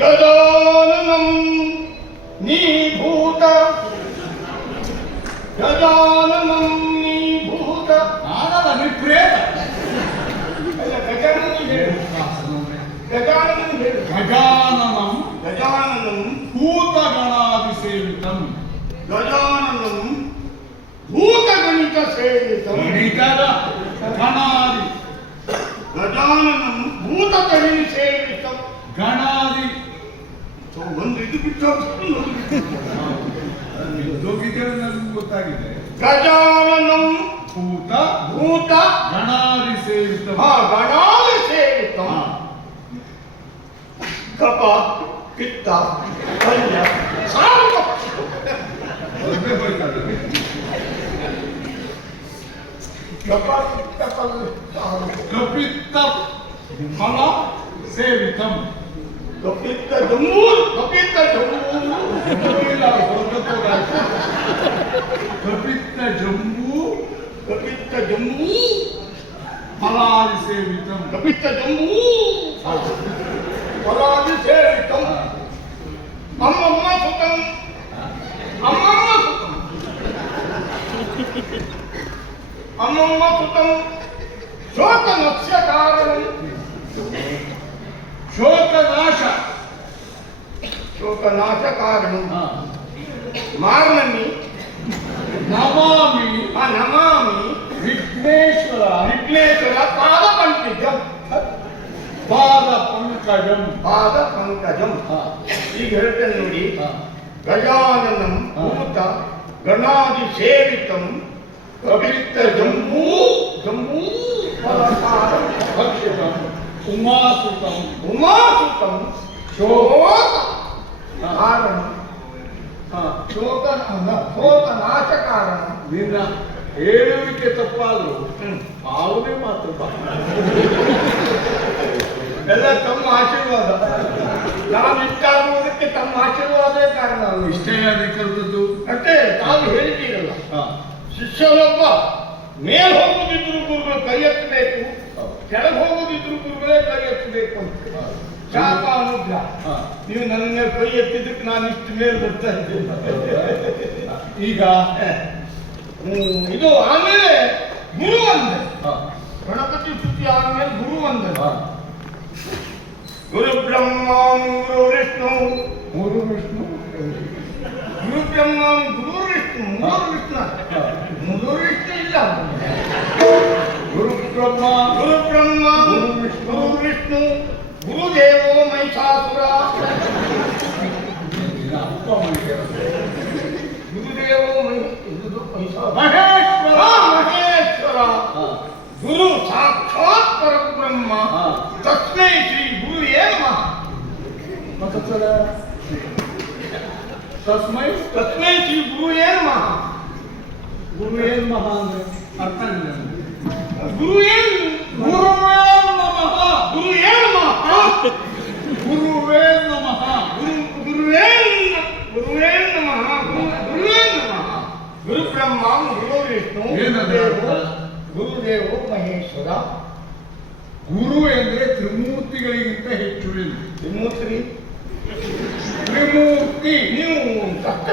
ಗಜಾನನಂ ನೀಭೂತ ಗಜಾನನಂ ನೀಭೂತ ನಾನಲ್ಲ ನೀ ಪ್ರೇತ. ಅಲ್ಲ ಗಜಾನನ ಹೇಳು. ಗಜಾನನ ಹೇಳು. ಗಜಾನನಂ ಗಜಾನನಂ ಭೂತಗಣಾದಿ ಸೇವಿತಂ. ಗಜಾನನಂ ಭೂತಗಣಿತ ಸೇವಿತಂ. ಗಣಿತದ ಗಣಾದಿ. ಗಜಾನನಂ ಭೂತಗಣಿ ಸೇವಿತಂ. ಗಣಾದಿ ಒಂದು ಇದು ಬಿಟ್ಟು ಹೋಗಿದ್ದೇವೆ ನನಗೆ ಗೊತ್ತಾಗಿದೆ. ಗಜಾನನಂ ಭೂತ ಭೂತ ಗಣಾದಿ ಸೇವಿತ. ಗಣಾದಿ ಸೇವಿತ. ಕಪ ಪಿತ್ತ ಕಲ್ಯ ಕಪ ಪಿತ್ತ ಕಪಿತ್ತ ಫಲ ಸೇವಿತಂ. ಕಪಿತ್ತ ಜಂಬೂ ಕಪಿತ್ತ ಕಪಿತ್ತ ಜಂಬೂ ಕಪಿತ್ತ ಜಂಬೂ ಫಲಾದಿ ಸೇವಿತಂ. ಕಪಿತ್ತ ಜಂಬೂ ಫಲಾದಿ ಸೇವಿತಂ. ಅಮ್ಮಮ್ಮ ಸುತಂ ಅಮ್ಮಮ್ಮ ಸುತಂ ಅಮ್ಮಮ್ಮ ಸುತಂ ಶೋಕ ನಕ್ಷ ಕಾರಣಂ. ಶೋಕನಾಶ ಶೋಕನಾಶ ಕಾರಣಂ. ಮಾರ್ನಮಿ ನಮಾಮಿ ನಮಾಮಿ ವಿಘ್ನೇಶ್ವರ ವಿಘ್ನೇಶ್ವರ ಪಾದ ಪಂಕಜಂ. ಪಾದ ಪಂಕಜಂ. ಪಾದ ಪಂಕಜಂ. ಈಗ ಹೇಳ್ತೇನೆ ನೋಡಿ. ಗಜಾನನಂ ಭೂತ ಗಣಾದಿ ಸೇವಿತಂ ಕಪಿತ್ತ ಜಂಬೂ ಜಂಬೂ ಫಲಸಾರಂ ಭಕ್ಷಿತಂ ಉಮಾಸುತಂ. ಉಮಾಸುತಂ ಶೋಕ ಕಾರಣ. ಶೋಕ ನಾಶ ಕಾರಣ. ನಿನ್ನ ಹೇಳುವಿಕೆ ತಪ್ಪಾದ್ರು ಯಾವುದೇ ಮಾತು ಎಲ್ಲ ತಮ್ಮ ಆಶೀರ್ವಾದ. ನಾವು ಇಷ್ಟಾಗುವುದಕ್ಕೆ ತಮ್ಮ ಆಶೀರ್ವಾದವೇ ಕಾರಣ. ಇಷ್ಟೇ ಕಲಿತದ್ದು ಮತ್ತೆ ತಾವು ಹೇಳಿದ್ದೀರಲ್ಲ, ಶಿಷ್ಯನೊಬ್ಬ ಮೇಲ್ ಹೋಗುದಿದ್ರು ಗುರುಗಳು ಕೈ ಎತ್ತಬೇಕು, ಕೆಳಗೆ ಹೋಗುದಿದ್ರು ಗುರುಗಳೇ ಕೈ ಎತ್ತಬೇಕು ಅಂತ ಶಾಪ ಅನುಗ್ರಹ. ನೀವು ನನ್ನ ಮೇಲೆ ಕೈ ಎತ್ತಿದ್ದಕ್ಕೆ ನಾನು ಇಷ್ಟು ಮೇಲೆ ಬರ್ತಾ ಇದ್ದೇನೆ. ಈಗ ಇದು ಆಮೇಲೆ ಗುರು ಅಂದೆ. ಗಣಪತಿ ಸ್ತುತಿ ಆದ್ಮೇಲೆ ಗುರು ಅಂದೆ. ಗುರು ಬ್ರಹ್ಮ ಗುರು ವಿಷ್ಣು ಮೂರು ವಿಷ್ಣು ಗುರು ಬ್ರಹ್ಮ ಗುರು ವಿಷ್ಣು ಮೂರು ವಿಷ್ಣು ಮೂರು ವಿಷ್ಣು ಇಲ್ಲ. ಗುರು ಬ್ರಹ್ಮ ಗುರು ಬ್ರಹ್ಮ ಗುರು ವಿಷ್ಣು ಗುರು ವಿಷ್ಣು ಗುರುದೇವೋ ಮಹಿಷಾಸುರ. ಗುರುದೇವೋ ಮಹೇಶ್ವರ. ಮಹೇಶ್ವರ ಗುರು ಸಾಕ್ಷಾತ್ ಪರಬ್ರಹ್ಮ. ತಸ್ಮೈ ಶ್ರೀ ಗುರು ನಮಃ. ತಸ್ಮೈ ತಸ್ಮೈ ಶ್ರೀ ಗುರು ನಮಃ. ಗುರು ಏನ್ ಮಹಾ ಅಂದ್ರೆ ಅರ್ಥ ಇಲ್ಲ. ಗುರುವೇ ನಮಃ. ಗುರುವೇ ನಮಃ. ಗುರುವೇ ನಮಃ. ಗುರುವೇ ನಮಃ. ಗುರುವೇ ನಮಃ. ಗುರು ಬ್ರಹ್ಮ ಗುರು ವಿಷ್ಣು ಗುರುದೇವೋ ಮಹೇಶ್ವರ. ಗುರು ಎಂದ್ರೆ ತ್ರಿಮೂರ್ತಿಗಳಿಗಿಂತ ಹೆಚ್ಚು ಎಂದು. ತ್ರಿಮೂರ್ತಿ ತ್ರಿಮೂರ್ತಿ ನೀವು ಕಷ್ಟ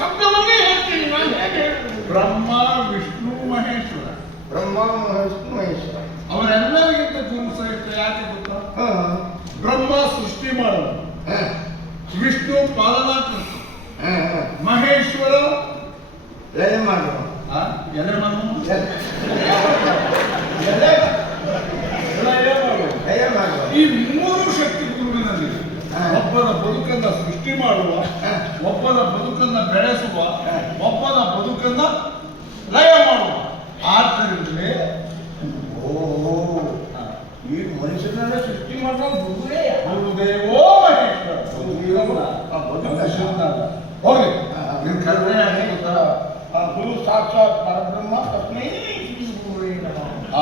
ಶಬ್ದವನ್ನೇ ಹೇಳ್ತೀನಿ. ನಾನು ಹೇಗೆ ಹೇಳುವುದು? ಬ್ರಹ್ಮ ವಿಷ್ಣು ಮಹೇಶ್ವರ. ಬ್ರಹ್ಮ ವಿಷ್ಣು ಮಹೇಶ್ವರ ಅವರೆಲ್ಲರಿಗಿಂತ ಗುರುಸಹಿತ. ಯಾಕೆ ಗೊತ್ತಾ? ಬ್ರಹ್ಮ ಸೃಷ್ಟಿ ಮಾಡೋದು, ವಿಷ್ಣು ಪಾಲನಾಕರ್ತ, ಮಹೇಶ್ವರ ಲಯ ಮಾಡುವ. ಎಲೆ ಮಣ್ಣು ಲಯ ಮಾಡುವ. ಈ ಮೂರು ಶಕ್ತಿ ಗುರುವಿನಲ್ಲಿ ಒಬ್ಬನ ಬದುಕನ್ನ ಸೃಷ್ಟಿ ಮಾಡುವ, ಒಬ್ಬನ ಬದುಕನ್ನ ಬೆಳೆಸುವ, ಒಬ್ಬನ ಬದುಕನ್ನ ಲಯ ಮಾಡುವ. ಆದ್ದರಿಂದಲೇ ಈ ಮನುಷ್ಯನನ್ನ ಸೃಷ್ಟಿ ಮಾಡುವ ಗುರುವೇ ಗುರುದೇವೋ ಮಹೇಶ್ವರ. ಹೋಗಿ ನಿನ್ ಕಲ್ಪನೆ ಆಗಿ ಗೊತ್ತಾ? ಗುರು ಸಾಕ್ಷಾತ್ ಪರಬ್ರಹ್ಮ ತಸ್ಮೈ ಶ್ರೀ ಗುರುವೇ ನಮಃ.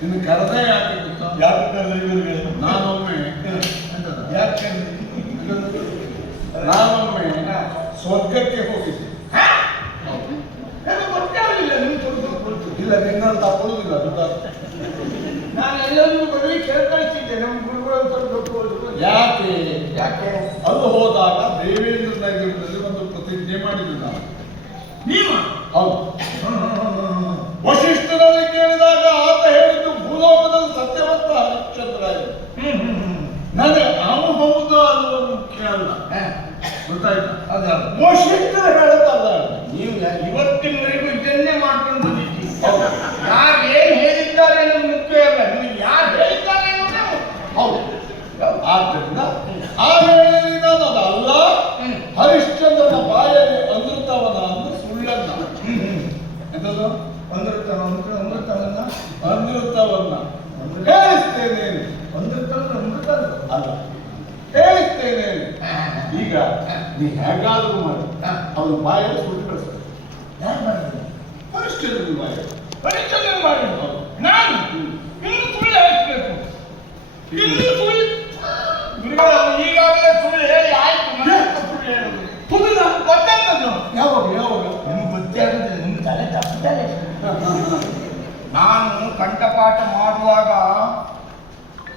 ನಿನ್ನ ಕರೆದೇ ಯಾಕೆ ಗೊತ್ತಾ? ಯಾಕೆ ಇವರಿಗೆ ನಾನೊಮ್ಮೆ ಯಾಕೆ ನಾನೊಮ್ಮೆ ಸ್ವರ್ಗಕ್ಕೆ ಹೋಗಿದ್ದೆ. ನನಗೆ ಗೊತ್ತಾಗಲಿಲ್ಲ. ನೀವು ಸ್ವಲ್ಪ ಇಲ್ಲ, ನಿನ್ನನ್ನು ತಗೊಳ್ಳುದಿಲ್ಲ. ನಾನು ಎಲ್ಲರಿಗೂ ಬರಲಿ ಕೇಳ್ಕಳಿಸಿದ್ದೆ. ನಮ್ಮ ಗುರುಗಳು ಸ್ವಲ್ಪ ಗೊತ್ತು. ಯಾಕೆ ಯಾಕೆ ಅದು ಹೋದಾಗ ದೇವೇಂದ್ರ ನಗರದಲ್ಲಿ ಒಂದು ಪ್ರತಿಜ್ಞೆ ಮಾಡಿದ್ದು ನಾವು. ನೀನು ಹೌದು. ವಶಿಷ್ಠನಲ್ಲಿ ಕೇಳಿದಾಗ ಆತ ಹೇಳಿದ್ದು ಭೂಲೋಕದಲ್ಲಿ ಸತ್ಯವಂತ ಹರಿಶ್ಚಂದ್ರ ನನಗೆ ಅವನು ಹೌದು ಅದು ಮುಖ್ಯ ಅಲ್ಲ. ಗೊತ್ತಾಯ್ತಾ? ಅದ ವಶಿಷ್ಠರು ಹೇಳುತ್ತಲ್ಲ, ನೀವು ಇವತ್ತಿನವರೆಗೂ ಇದನ್ನೇ ಮಾಡ್ಕೊಂಡು ಬಂದಿದ್ದೀವಿ. ಯಾರು ಏನ್ ಹೇಳಿದ್ದಾರೆ ಅನ್ನೋದು ಮುಖ್ಯ ಅಲ್ಲ, ನೀವು ಯಾರು ಹೇಳಿದ್ದಾರೆ ಅನ್ನೋದೇ ಮುಖ್ಯ. ಹೌದು. ಆದ್ದರಿಂದ ಆ ವೇಳೆಯಲ್ಲಿ ನಾನು ಅದಲ್ಲ, ಹರಿಶ್ಚಂದ್ರನ ಬಾಯಲ್ಲಿ ಅಮೃತವನ ಅಂದ್ರೆ ಸುಳ್ಳನ್ನ. ಎಂತದು? ಅಮೃತವನ್ನ ಹೇಳಿಸ್ತೇನೆ. ಅಮೃತ ಅಲ್ಲ, ಹೇಳಿಸ್ತೇನೆ. ಈಗ ನೀ ಹೇಗಾದ್ರೂ ಮಾಡಿ ಅವನ ಬಾಯಲ್ಲಿ ಸುಳ್ಳು ಕಳಿಸ್ತಾರೆ. ಯಾರು ಮಾಡಿದ್ರು? ಹರಿಶ್ಚಂದ್ರನ ಬಾಯಲ್ಲಿ ಪರೀಕ್ಷೆ ಮಾಡಿ ನಾನು ಇನ್ನು ಸುಳ್ಳು ಹೇಳ್ಬೇಕು. ಇನ್ನು ಸುಳ್ಳು ಈಗಾಗಲೇ ಸುಳ್ಳು ಹೇಳಿ ಆಯ್ತು. ಸುಳ್ಳು ಹೇಳೋದು ಗೊತ್ತಾಗ್ತದೆ. ಯಾವಾಗ ಯಾವಾಗ ನಿಮ್ಗೆ ಗೊತ್ತೇ ಆಗುದಿಲ್ಲ, ನಿಮ್ಗೆ ತಲೆ ತಪ್ಪಿದ್ದಾರೆ. ನಾನು ಕಂಠಪಾಠ ಮಾಡುವಾಗ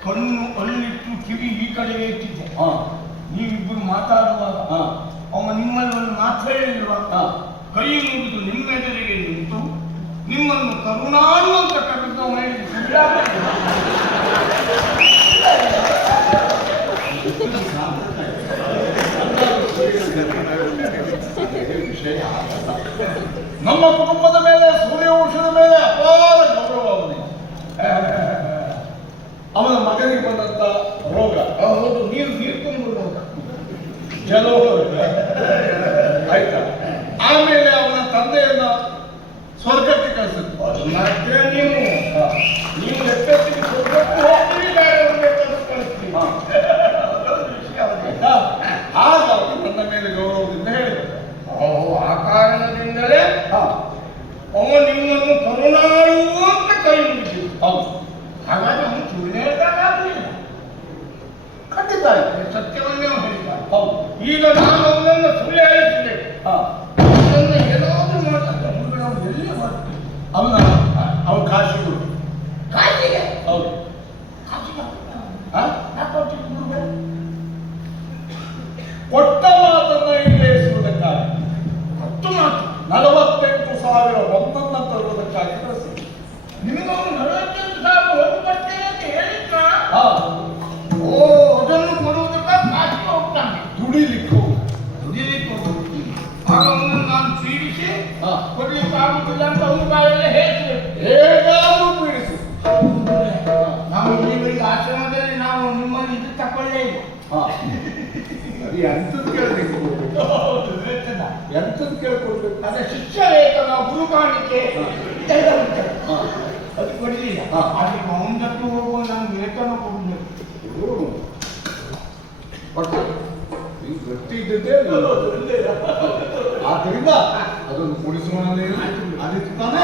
ಕಣ್ಣು ಅಲ್ಲಿಟ್ಟು ಕಿವಿ ಈ ಕಡೆಗೆ ಇಟ್ಟಿದ್ದೆ. ನೀವಿಬ್ಬರು ಮಾತಾಡುವಾಗ ಅವ ನಿಮ್ಮಲ್ಲಿ ಒಂದು ಮಾತು ಹೇಳಿಲ್ವಾ? ಕೈ ಮುಗಿದು ನಿಮ್ಮೆದುರಿಗೆ ನಿಂತು ನಿಮ್ಮನ್ನು ಕರುಣಾಳು ಅಂತ ಕರೆದು ಹೇಳಿದ್ದು ವಿಷಯ. ನಮ್ಮ ಕುಟುಂಬದ ಮೇಲೆ, ಸೂರ್ಯವಂಶದ ಮೇಲೆ ಅಪಾರ ಗೌರವ ಅವನಿಗೆ. ಅವನ ಮಗನಿಗೆ ಬಂದಂತ ರೋಗ, ಹೌದು, ನೀರು ತುಂಬ ಜಲೋಗ ಆಯ್ತಾ. ಆಮೇಲೆ ಅವನ ತಂದೆಯನ್ನ ಸ್ವರ್ಗಕ್ಕೆ ಕಳಿಸಿದ್ರು. ಅದನ್ನ ನೀವು ಎಷ್ಟೊತ್ತಿಗೆ ಸ್ವರ್ಗಕ್ಕೂ ಹೋಗ್ತೀರಿ, ಬೇರೆಯವ್ರಿಗೆ ಕಳಿಸ್ತೀರಿ. ಹಾಗಾಗಿ ನನ್ನ ಮೇಲೆ ಗೌರವದಿಂದ ಹೇಳಿದರು. ಆ ಕಾರಣದಿಂದಲೇ ಅವ ನಿಮ್ಮನ್ನು ಕರುಣಾಳು ಅಂತ ಕೈ ಮುಗಿಸಿದ್ರು. ಹೌದು. ಹಾಗಾಗಿ ಅವನು ಸುಳ್ಳು ಹೇಳ್ದಾಗಲಿಲ್ಲ, ಖಂಡಿತ ಸತ್ಯವನ್ನೇ ಹೇಳಿದ್ದಾರೆ. ಹೌದು. ಈಗ ನಾನು ಅವನನ್ನು ಸುಳ್ಳು ಹೇಳಿಸಿದೆ, ಅವನನ್ನು ಏನಾದ್ರೂ ಮಾಡ್ತಾರೆ. ನಾವು ಎಲ್ಲಿ ಮಾಡ್ತೀವಿ? ಅವನ ಕಾಶಿಗಳು. ಕಾಶಿಗೆ? ಹೌದು. ಕೊಟ್ಟ ಮಾತನ್ನ ಈಡೇರಿಸುವುದಕ್ಕಾಗಿ 48,000 ಒಂದನ್ನ ತರುವುದಕ್ಕಾಗಿ ಕಳಿಸಿ. ನಿಮಗೆ ಅವನು 48,000 ಒಂದು ಬರ್ತೇನೆ ಅಂತ ಹೇಳಿದ್ರ? ಓ, ಅದನ್ನು ಕೊಡುವುದಕ್ಕಾಗಿ ಕಾಶಿಗೆ ಹೋಗ್ತಾನೆ. ದುಡಿಲಿಕ್ಕೂ ಆಗ ಅವನನ್ನು ನಾನು ಪೀಡಿಸಿ ಕೊಡ್ಲಿಕ್ಕೆ ಆಗುದಿಲ್ಲ ಅಂತ ಅವನ ಬಾಯಲ್ಲೇ ಹೇಳ್ತೀವಿ. ಹೇಗಾದ್ರೂ ಪೀಡಿಸು. ನಾವು ಇಲ್ಲಿವರೆಗೆ ಆಶ್ರಮದಲ್ಲಿ ನಾವು ನಿಮ್ಮನ್ನು ಇದು ತಕೊಳ್ಳೇ ಇಲ್ಲ. ಎಂತದ್ದು ಕೇಳಬೇಕು, ಎಂತದ್ದು ಕೇಳ್ಕೊಡ್ಬೇಕು. ಅದೇ ಶಿಕ್ಷಾವೇತನ, ಗುರುಕಾಣಿಕೆ ಇದೆಲ್ಲ ಉಂಟಲ್ಲ, ಅದು ಕೊಡಲಿಲ್ಲ. ಅದಕ್ಕೆ ಅವನದಕ್ಕೂ ಹೋಗುವ ನಾನು ವೇತನ ಕೊಡಬೇಕು. ಗಟ್ಟಿ ಇದ್ದದ್ದೇ ಆದ್ದರಿಂದ ಅದನ್ನು ಕುಡಿಸುವ ಅದಿತ್ತು ತಾನೇ.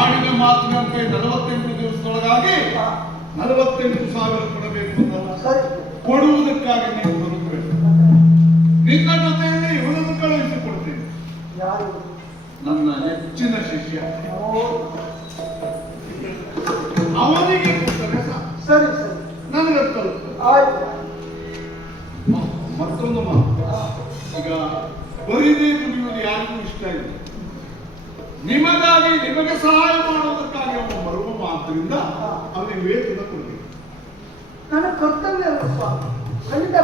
ಆಡಿನ ಮಾತಿನಂತೆ 48 ದಿವಸದೊಳಗಾಗಿ 48,000 ಕೊಡಬೇಕು ಅಂತಲ್ಲ, ಕೊಡುವುದಕ್ಕಾಗಿ ನೀವು ಬರುತ್ತಬೇಕು. ನಿನ್ನ ಜೊತೆಯಲ್ಲಿ ಇವನನ್ನು ಕಳುಹಿಸಿಕೊಡ್ತೇನೆ. ನನ್ನ ನೆಚ್ಚಿನ ಶಿಷ್ಯ, ಅವನಿಗೆ ಕೊಟ್ಟರೆ ಸರಿ ನನಗೆ ತಲುಪ್ತದೆ. ಮತ್ತೊಂದು ಮಾತು, ಈಗ ಬರಿದೇ ದುಡಿಯುವುದು ಯಾರಿಗೂ ಇಷ್ಟ ಇಲ್ಲ. ನಿಮಗಾಗಿ, ನಿಮಗೆ ಸಹಾಯ ಮಾಡುವುದಕ್ಕಾಗಿ ಅವನು ಬರುವ ಮಾತ್ರದಿಂದ ಅವನಿಗೆ ವೇತನ ಕೊಡಬೇಕು. ನನ್ನ ಕರ್ತವ್ಯ ಅಲ್ವಾ ಸ್ವಾಮಿ, ಖಂಡಿತ